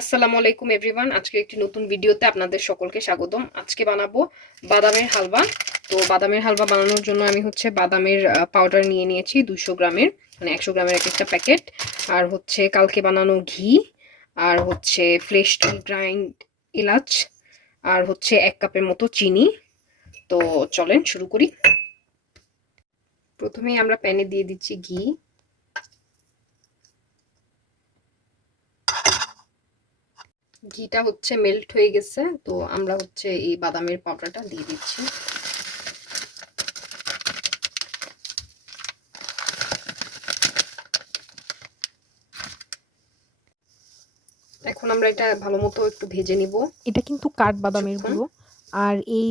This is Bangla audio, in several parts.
আসসালামু আলাইকুম এভরিওয়ান। আজকে একটি নতুন ভিডিওতে আপনাদের সকলকে স্বাগতম। আজকে বানাবো বাদামের হালুয়া। তো বাদামের হালুয়া বানানোর জন্য আমি বাদামের পাউডার নিয়ে নিয়েছি 200 গ্রামের, মানে 100 গ্রামের একটা প্যাকেট। আর কালকে বানানো ঘি, আর ফ্রেশ গ্রাইন্ড এলাচ, আর 1 কাপের মতো চিনি। তো চলেন শুরু করি। প্রথমেই আমরা প্যানে দিয়ে দিচ্ছি ঘি। ঘিটা মেল্ট হয়ে গেছে, তো আমরা এই বাদামের পাউডারটা দিয়ে দিচ্ছি। এখন আমরা এটা ভালো মতো একটু ভেজে নিব। এটা কিন্তু কাঠবাদামের গুঁড়ো, আর এই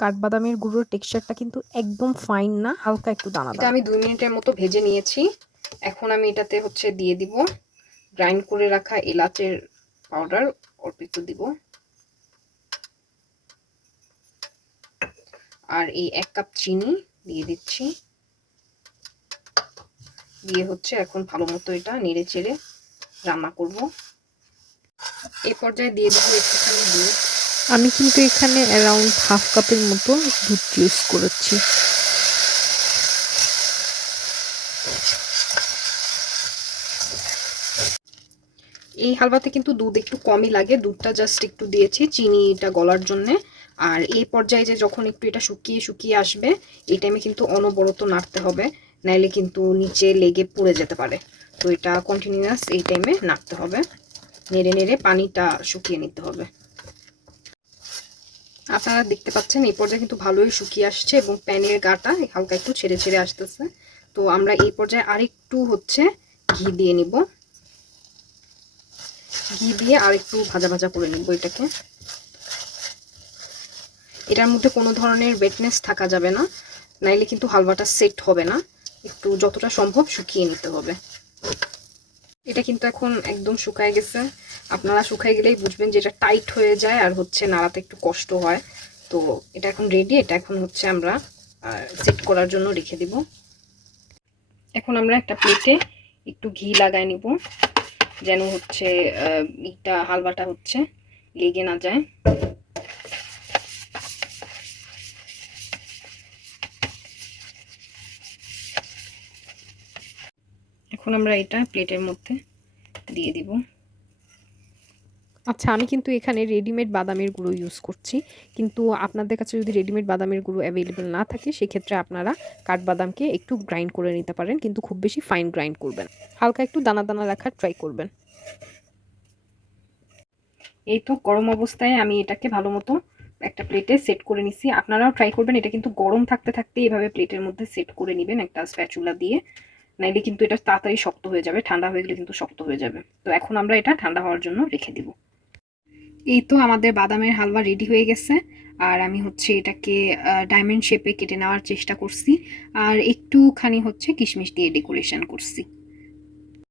কাঠবাদামের গুঁড়োর টেক্সচারটা কিন্তু একদম ফাইন না, হালকা একটু দানা এটা দানা। আমি 2 মিনিটের মতো ভেজে নিয়েছি। এখন আমি এটাতে দিয়ে দিব গ্রাইন্ড করে রাখা এলাচের পাউডার, অল্প একটু দিব। আর এই 1 কাপ চিনি দিয়ে দিচ্ছি। দিয়ে এখন ভালো মতো এটা নেড়ে চেড়ে রান্না করব। এই পর্যায়ে দিয়ে দেবো একটুখানি দুধ। আমি কিন্তু এখানে অ্যারাউন্ড হাফ কাপের মতো দুধ ইউজ করেছি। এই হালুয়াতে কিন্তু দুধ একটু কমই লাগে, দুধটা জাস্ট একটু দিয়েছি চিনিটা গলার জন্য। আর এই পর্যায়ে যে যখন একটু এটা শুকিয়ে শুকিয়ে আসবে, এই টাইমে কিন্তু অনবরত নাড়তে হবে, নাইলে কিন্তু নিচে লেগে পুড়ে যেতে পারে। তো এটা কন্টিনিউয়াস এই টাইমে নাড়তে হবে, নেড়ে নেড়ে পানিটা শুকিয়ে নিতে হবে। আপনারা দেখতে পাচ্ছেন এই পর্যায়ে কিন্তু ভালোই শুকিয়ে আসছে এবং প্যানের গাটা হালকা একটু ছেড়ে ছেড়ে আসতেছে। তো আমরা এই পর্যায়ে আরেকটু ঘি দিয়ে নিব। ঘি দিয়ে আর একটু ভাজা ভাজা করে নিব এটাকে। এটার মধ্যে কোনো ধরনের ওয়েটনেস থাকা যাবে না, নাইলে কিন্তু হালুয়াটা সেট হবে না। একটু যতটা সম্ভব শুকিয়ে নিতে হবে। এটা কিন্তু এখন একদম শুকায় গেছে। আপনারা শুকায় গেলেই বুঝবেন যে এটা টাইট হয়ে যায় আর নাড়াতে একটু কষ্ট হয়। তো এটা এখন রেডি। এটা এখন আমরা সেট করার জন্য রেখে দিব। এখন আমরা একটা প্লেটে একটু ঘি লাগায় নিব, যেন এটা হালুয়াটা লেগে না যায়। এখন আমরা এটা প্লেটের মধ্যে দিয়ে দিব। আচ্ছা, আমি কিন্তু এখানে রেডিমেড বাদামের গুঁড়ো ইউজ করছি, কিন্তু আপনাদের কাছে যদি রেডিমেড বাদামের গুঁড়ো অ্যাভেলেবেল না থাকে, সেক্ষেত্রে আপনারা কাঠবাদামকে একটু গ্রাইন্ড করে নিতে পারেন, কিন্তু খুব বেশি ফাইন গ্রাইন্ড করবেন, হালকা একটু দানা দানা রাখার ট্রাই করবেন। এই তো গরম অবস্থায় আমি এটাকে ভালো মতো একটা প্লেটে সেট করে নিছি। আপনারাও ট্রাই করবেন। এটা কিন্তু গরম থাকতে থাকতে এইভাবে প্লেটের মধ্যে সেট করে নেবেন একটা স্প্যাচুলা দিয়ে, নাইলে কিন্তু এটা তাড়াতাড়ি শক্ত হয়ে যাবে। ঠান্ডা হয়ে গেলে কিন্তু শক্ত হয়ে যাবে। তো এখন আমরা এটা ঠান্ডা হওয়ার জন্য রেখে দিব। এই তো আমাদের বাদামের হালুয়া রেডি হয়ে গেছে। আর আমি এটাকে ডায়মন্ড শেপে কেটে নেওয়ার চেষ্টা করছি, আর একটুখানি কিশমিশ দিয়ে ডেকোরেশন করছি।